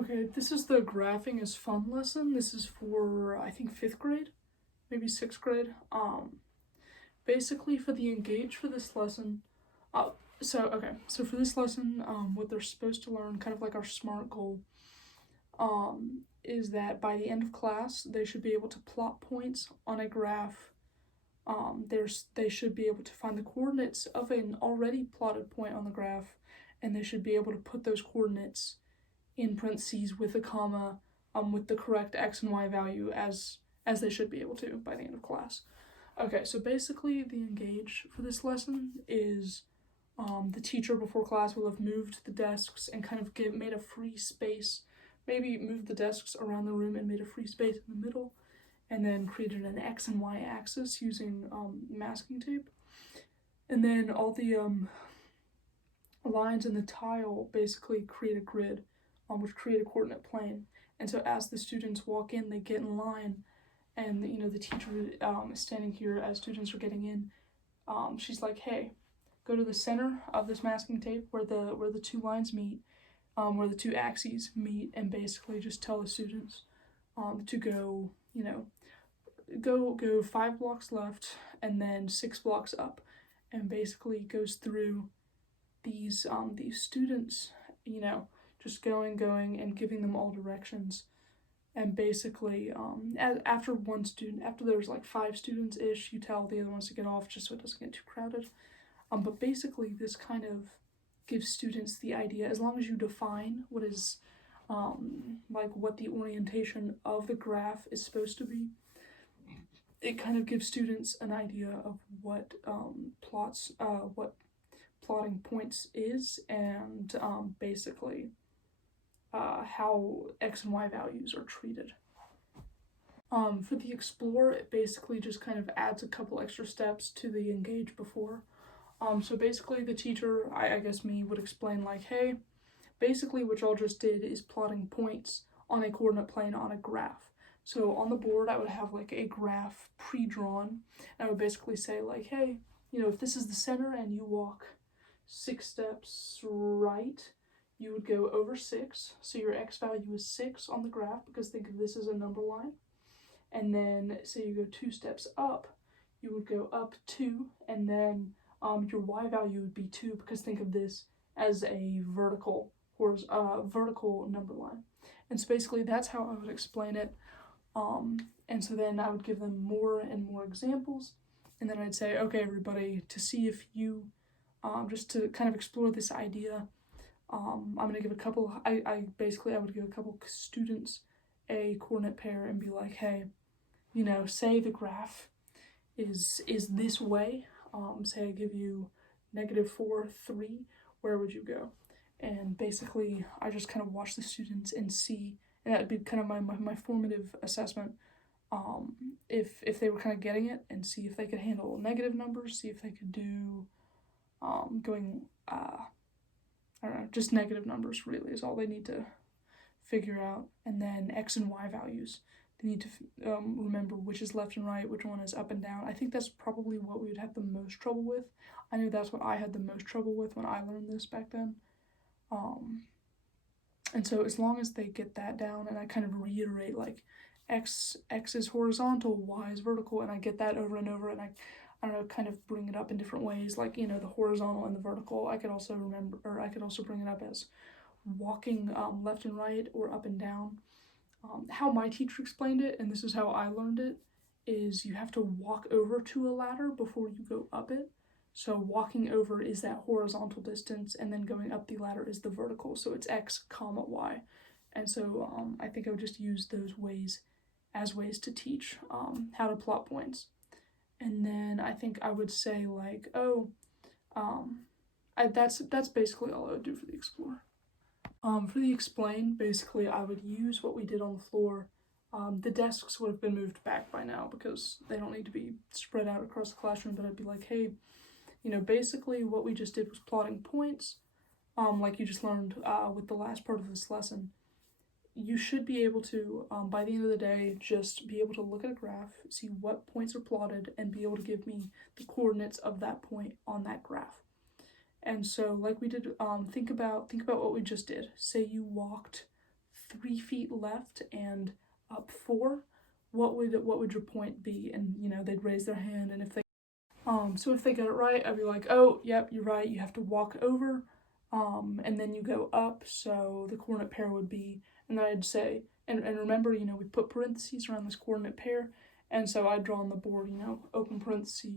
Okay, this is the graphing is fun lesson. This is for, I think, 5th grade, maybe 6th grade. Basically for the engage for this lesson, so for this lesson, what they're supposed to learn, kind of like our SMART goal, is that by the end of class, they should be able to plot points on a graph. They should be able to find the coordinates of an already plotted point on the graph, and they should be able to put those coordinates in parentheses with a comma, with the correct x and y value as they should be able to by the end of class. Okay, so basically the engage for this lesson is the teacher before class will have moved the desks and kind of made a free space, maybe moved the desks around the room and made a free space in the middle, and then created an x and y axis using masking tape. And then all the lines in the tile basically create a grid, which create a coordinate plane. And so as the students walk in, they get in line, and the teacher is standing here as students are getting in. She's like, hey, go to the center of this masking tape where the two lines meet, where the two axes meet, and basically just tell the students to go, go 5 blocks left and then 6 blocks up, and basically goes through these students, just going and giving them all directions. And basically, after there's like 5 students ish, you tell the other ones to get off just so it doesn't get too crowded. But basically, this kind of gives students the idea, as long as you define what is, what the orientation of the graph is supposed to be, it kind of gives students an idea of what plotting points is, and basically how x and y values are treated. For the explore, it basically just kind of adds a couple extra steps to the engage before. So basically the teacher, I guess me, would explain like, hey, basically what y'all just did is plotting points on a coordinate plane on a graph. So on the board, I would have like a graph pre-drawn, and I would basically say like, hey, if this is the center and you walk 6 steps right, you would go over 6, so your x value is 6 on the graph, because think of this as a number line. And then say you go 2 steps up, you would go up 2, and then your y value would be 2, because think of this as a vertical number line. And so basically that's how I would explain it. And so then I would give them more and more examples, and then I'd say, okay, everybody, to see if you, just to kind of explore this idea, I'm gonna give a couple. I would give a couple students a coordinate pair and be like, hey, say the graph is this way. Say I give you -4, 3. Where would you go? And basically, I just kind of watch the students and see, and that would be kind of my formative assessment. If they were kind of getting it, and see if they could handle negative numbers, see if they could do going. I don't know, just negative numbers really is all they need to figure out. And then x and y values, they need to remember which is left and right, which one is up and down. I think that's probably what we would have the most trouble with. I know that's what I had the most trouble with when I learned this back then. And so as long as they get that down, and I kind of reiterate like x is horizontal, y is vertical, and I get that over and over, and I don't know, kind of bring it up in different ways, like, the horizontal and the vertical. I could also bring it up as walking left and right or up and down. How my teacher explained it, and this is how I learned it, is you have to walk over to a ladder before you go up it. So walking over is that horizontal distance, and then going up the ladder is the vertical. So it's x, y. And so I think I would just use those ways as ways to teach how to plot points. And then I think I would say like, that's basically all I would do for the explore. For the explain, basically I would use what we did on the floor. The desks would have been moved back by now because they don't need to be spread out across the classroom, but I'd be like, hey, basically what we just did was plotting points, like you just learned with the last part of this lesson. You should be able to, by the end of the day, just be able to look at a graph, see what points are plotted, and be able to give me the coordinates of that point on that graph. And so, like we did, think about what we just did. Say you walked 3 feet left and up 4, what would your point be? And they'd raise their hand, and if they so if they get it right, I'd be like, oh, yep, you're right, you have to walk over, and then you go up, so the coordinate pair would be, and then I'd say, and remember, we put parentheses around this coordinate pair, and so I'd draw on the board, open parenthesis,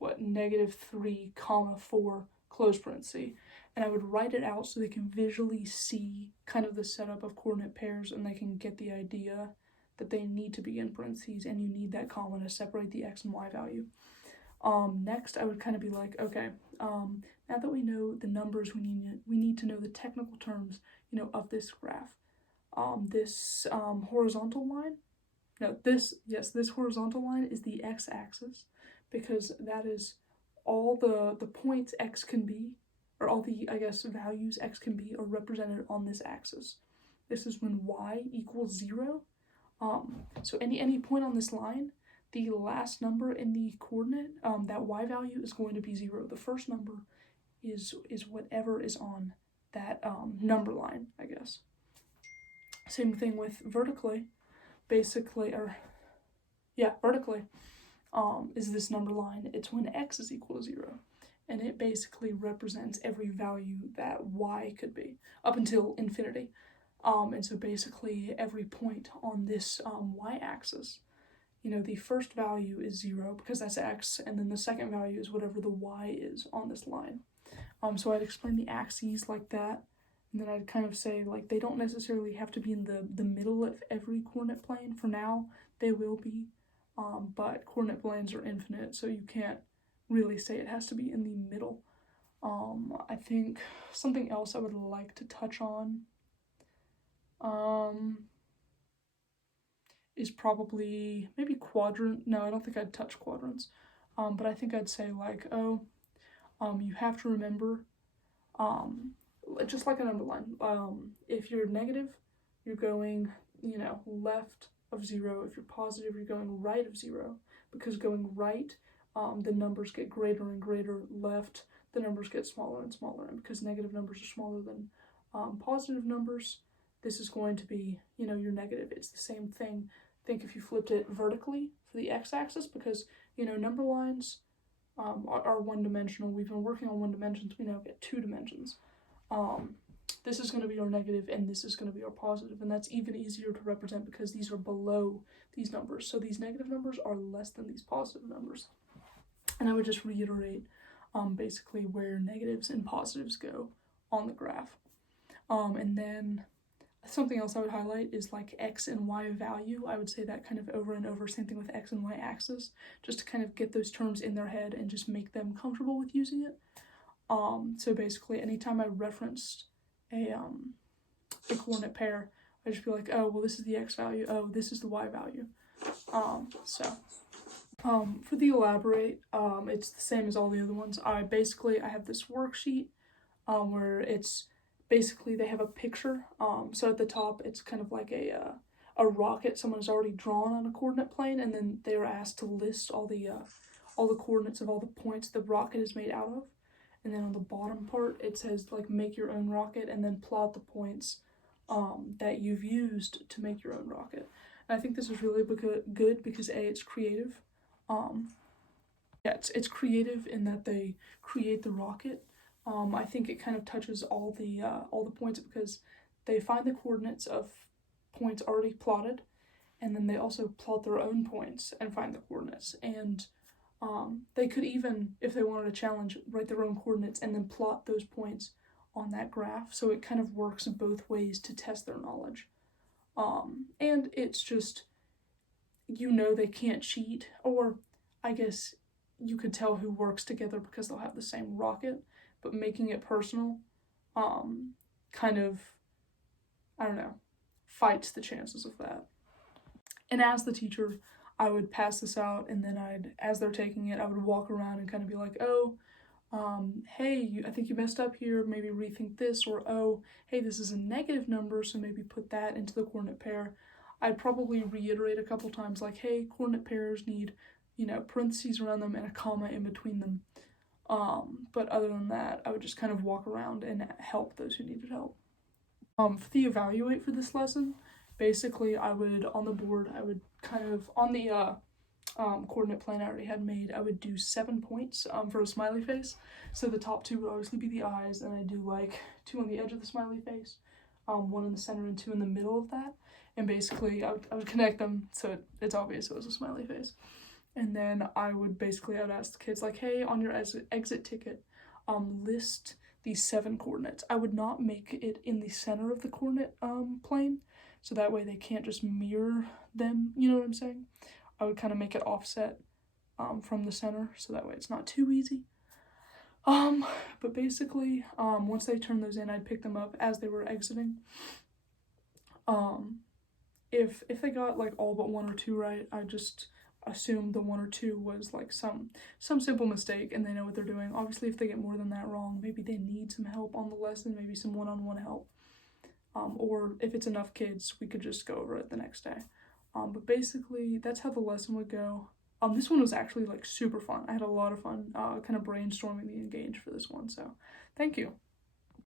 -3, 4, close parenthesis, and I would write it out so they can visually see kind of the setup of coordinate pairs, and they can get the idea that they need to be in parentheses, and you need that comma to separate the x and y value. Next, I would kind of be like, okay, now that we know the numbers, we need to know the technical terms, of this graph. This horizontal line, this horizontal line is the x-axis, because that is all the points x can be, or all the, values x can be, are represented on this axis. This is when y equals 0. So any point on this line, the last number in the coordinate, that y value is going to be 0. The first number is whatever is on that number line, I guess. Same thing with vertically, basically, vertically, is this number line. It's when x is equal to 0, and it basically represents every value that y could be, up until infinity. And so basically every point on this y-axis, the first value is 0 because that's x, and then the second value is whatever the y is on this line. So I'd explain the axes like that, and then I'd kind of say, like, they don't necessarily have to be in the middle of every coordinate plane. For now, they will be, but coordinate planes are infinite, so you can't really say it has to be in the middle. I think something else I would like to touch on is probably maybe quadrant. No, I don't think I'd touch quadrants. But I think I'd say, like, you have to remember, just like a number line. If you're negative, you're going, left of 0. If you're positive, you're going right of 0. Because going right, the numbers get greater and greater. Left, the numbers get smaller and smaller. And because negative numbers are smaller than positive numbers, this is going to be, your negative. It's the same thing. Think if you flipped it vertically for the x-axis, because, number lines are one-dimensional. We've been working on one dimensions. We now get 2 dimensions. This is going to be our negative, and this is going to be our positive, and that's even easier to represent because these are below these numbers. So these negative numbers are less than these positive numbers. And I would just reiterate basically where negatives and positives go on the graph. And then something else I would highlight is like x and y value. I would say that kind of over and over, same thing with x and y axis, just to kind of get those terms in their head and just make them comfortable with using it. So basically anytime I referenced a coordinate pair, I'd just be like, oh, well, this is the x value, oh, this is the y value. For the elaborate, it's the same as all the other ones. I have this worksheet where it's basically they have a picture. So at the top, it's kind of like a rocket someone has already drawn on a coordinate plane, and then they were asked to list all the coordinates of all the points the rocket is made out of. And then on the bottom part, it says, like, make your own rocket, and then plot the points that you've used to make your own rocket. And I think this is really good because A, it's creative. It's creative in that they create the rocket. I think it kind of touches all the points because they find the coordinates of points already plotted, and then they also plot their own points and find the coordinates. And they could even, if they wanted a challenge, write their own coordinates and then plot those points on that graph. So it kind of works both ways to test their knowledge. And it's just, they can't cheat, or I guess you could tell who works together because they'll have the same rocket, but making it personal kind of, fights the chances of that. And as the teacher, I would pass this out, and then as they're taking it, I would walk around and kind of be like, oh, hey, I think you messed up here, maybe rethink this, or, oh, hey, this is a negative number, so maybe put that into the coordinate pair. I'd probably reiterate a couple times, like, hey, coordinate pairs need, parentheses around them and a comma in between them. But other than that, I would just kind of walk around and help those who needed help. For the evaluate for this lesson, basically I would, on the board, I would kind of, on the coordinate plan I already had made, I would do 7 points for a smiley face. So the top 2 would obviously be the eyes, and I do like 2 on the edge of the smiley face, 1 in the center and 2 in the middle of that. And basically I would connect them so it's obvious it was a smiley face. And then I would ask the kids, like, hey, on your exit ticket, list these 7 coordinates. I would not make it in the center of the coordinate plane, so that way they can't just mirror them, you know what I'm saying? I would kind of make it offset from the center, so that way it's not too easy. But basically, once they turned those in, I'd pick them up as they were exiting. If they got like all but 1 or 2 right, I just assume the 1 or 2 was like some simple mistake and they know what they're doing. Obviously, if they get more than that wrong, maybe they need some help on the lesson, maybe some one-on-one help. Or if it's enough kids, we could just go over it the next day. But basically, that's how the lesson would go. This one was actually like super fun. I had a lot of fun kind of brainstorming the Engage for this one, so thank you.